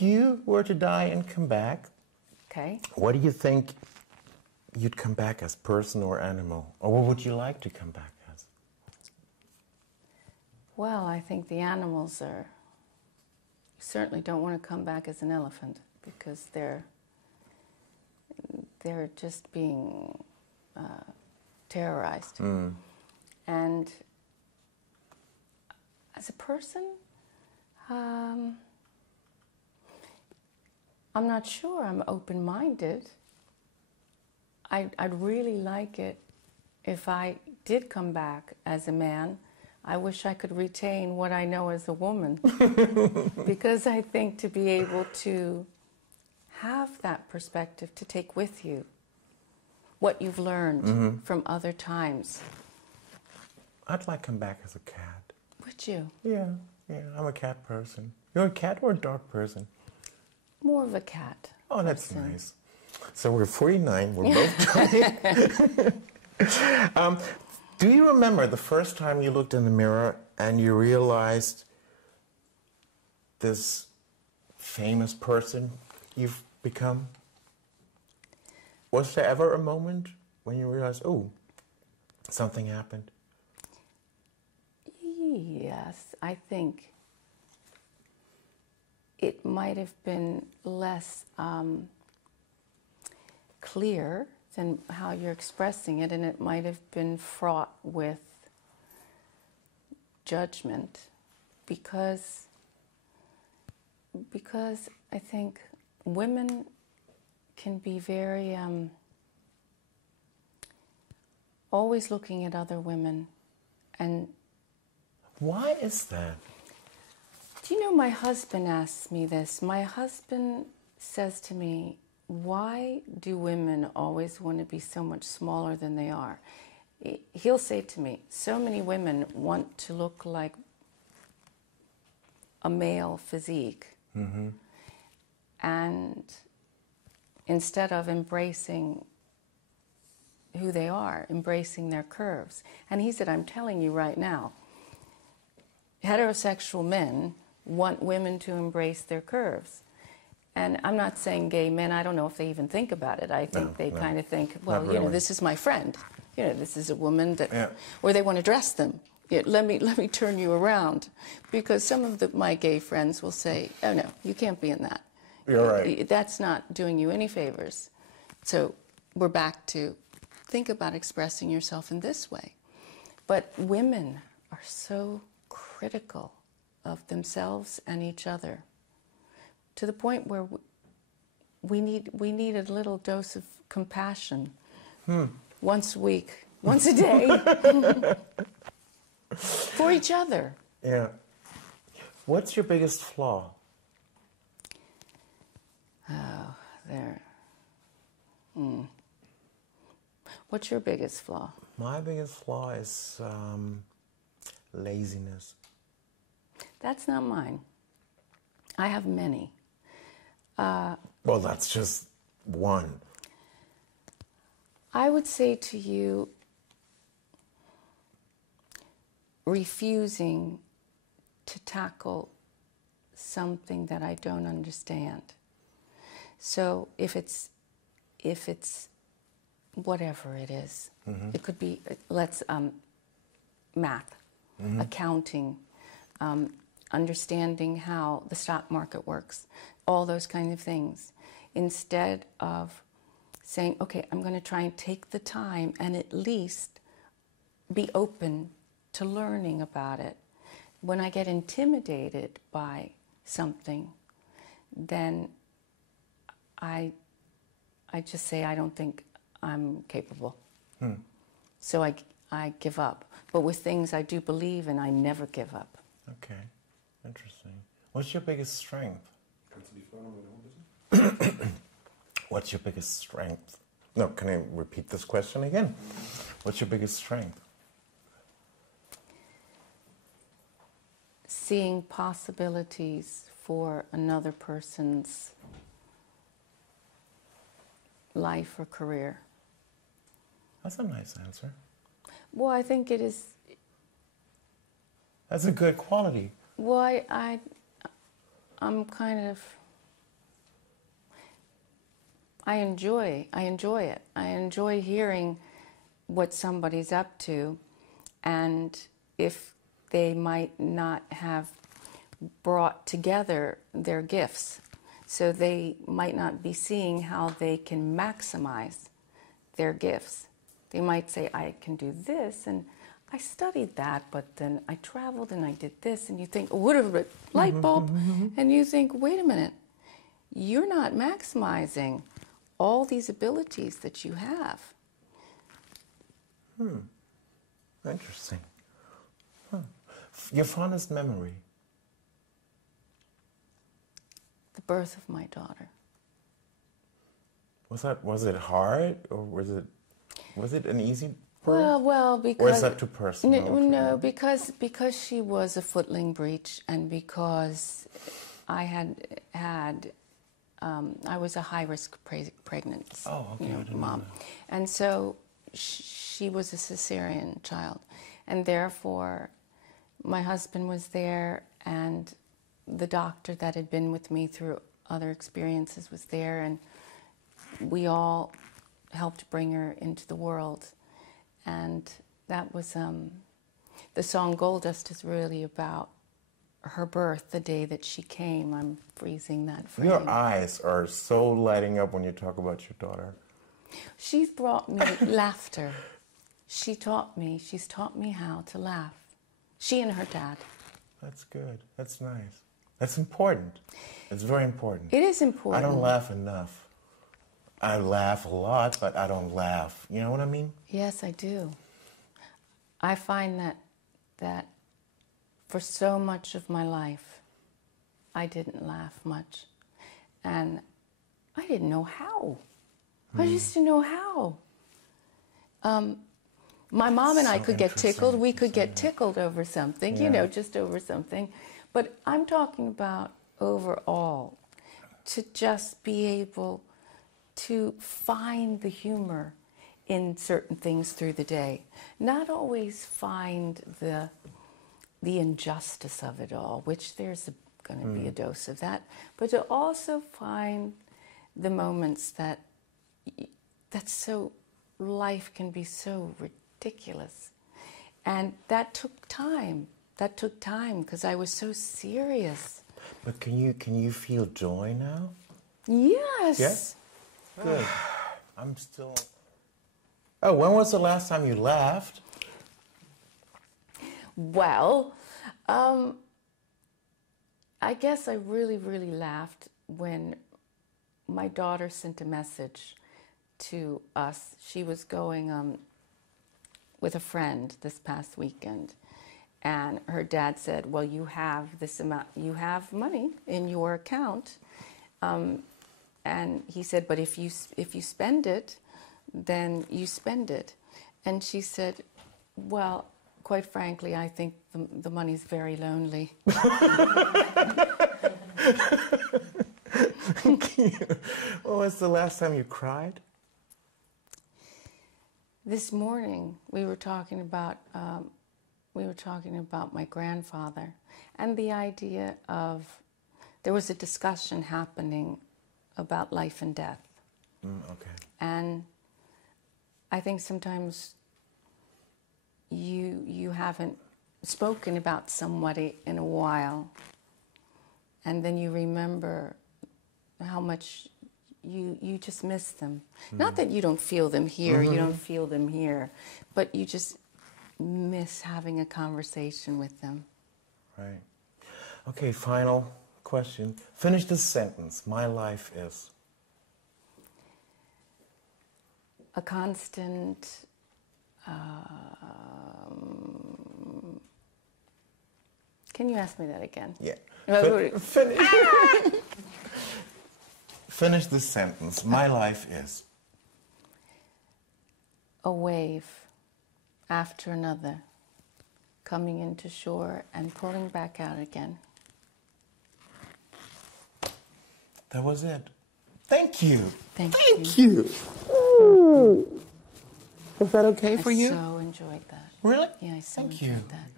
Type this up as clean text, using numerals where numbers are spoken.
if you were to die and come back, Okay. what do you think you'd come back as, person or animal? Or what would you like to come back as? Well, I think the animals are... You certainly don't want to come back as an elephant because they're just being terrorized. Mm. And as a person, I'm not sure. I'm open-minded. I'd really like it if I did come back as a man. I wish I could retain what I know as a woman. Because I think to be able to have that perspective to take with you what you've learned from other times. I'd like to come back as a cat. Would you? Yeah, I'm a cat person. You're a cat or a dog person? More of a cat. Oh, that's person. nice. So we're 49, we're both 20. Do you remember the first time you looked in the mirror and you realized this famous person you've become? Was there ever a moment when you realized, oh, something happened? Yes, I think it might have been less clear than how you're expressing it, and it might have been fraught with judgment because I think women can be very always looking at other women. And why is that? do you know, my husband asks me this. My husband says to me, why do women always want to be so much smaller than they are? He'll say to me, so many women want to look like a male physique. Mm-hmm. And instead of embracing who they are, embracing their curves. And he said, I'm telling you right now, heterosexual men want women to embrace their curves. And I'm not saying gay men, I don't know if they even think about it. I think they kind of think, well, really. you know, this is my friend. You know, this is a woman that, Yeah. or they want to dress them. Yeah, let me turn you around. Because some of my gay friends will say, oh no, you can't be in that. You're right. That's not doing you any favors. So we're back to think about expressing yourself in this way. But women are so critical of themselves and each other, to the point where we need a little dose of compassion once a week, once a day, for each other. Yeah. What's your biggest flaw? Oh, there. What's your biggest flaw? My biggest flaw is laziness. That's not mine. I have many. Well, that's just one. I would say to you, refusing to tackle something that I don't understand. So if it's whatever it is, it could be math, accounting, understanding how the stock market works, all those kind of things, instead of saying, okay, I'm going to try and take the time and at least be open to learning about it. When I get intimidated by something, then I just say, I don't think I'm capable. So I give up. But with things I do believe in, I never give up. Okay, interesting. What's your biggest strength? What's your biggest strength? No, can I repeat this question again? What's your biggest strength? Seeing possibilities for another person's life or career. That's a nice answer. Well, I think it is. That's a good quality. Well, I'm kind of I enjoy it. I enjoy hearing what somebody's up to, and if they might not have brought together their gifts, so they might not be seeing how they can maximize their gifts. They might say, I can do this, and I studied that, but then I traveled and I did this, and you think, oh, what a light bulb, and you think, wait a minute, you're not maximizing all these abilities that you have. Interesting. Your fondest memory? The birth of my daughter. Was it hard, or was it an easy birth? Well, because or is that too personal? No, because she was a footling breech, and because I I was a high-risk pregnancy, mom, and so she was a cesarean child, and therefore my husband was there, and the doctor that had been with me through other experiences was there, and we all helped bring her into the world. And that was the song Gold Dust is really about her birth, the day that she came. I'm freezing that frame. Your eyes are so lighting up when you talk about your daughter. She's brought me laughter. She's taught me how to laugh. She and her dad. That's good. That's nice. That's important. It's very important. It is important. I don't laugh enough. I laugh a lot, but I don't laugh. You know what I mean? Yes, I do. I find that for so much of my life, I didn't laugh much. And I didn't know how. I just didn't know how. My mom and I could get tickled. We could get tickled over something, just over something. But I'm talking about overall, to just be able to find the humor in certain things through the day. Not always find the injustice of it all, which there's going to be a dose of that, but to also find the moments that's so, life can be so ridiculous. And that took time. That took time because I was so serious. But can you feel joy now? Yes. Yes? Good. I'm still... Oh, when was the last time you laughed? Well, I guess I really, really laughed when my daughter sent a message to us. She was going with a friend this past weekend, and her dad said, well, you have this amount, you have money in your account. And he said, but if you spend it, then you spend it. And she said, well, quite frankly, I think the money's very lonely. When was the last time you cried? This morning we were talking about my grandfather, and the idea of, there was a discussion happening about life and death. Okay. And I think sometimes you haven't spoken about somebody in a while, and then you remember how much you just miss them. Not that you don't feel them here, you don't feel them here, but you just miss having a conversation with them. Right. Okay, final question. Finish this sentence. My life is... a constant... Can you ask me that again? Yeah. Finish. Finish this sentence. My life is... a wave after another, coming into shore and pulling back out again. That was it. Thank you. Thank you. Was that okay for you? I so enjoyed that. Really? Yeah, I so Thank enjoyed you. that.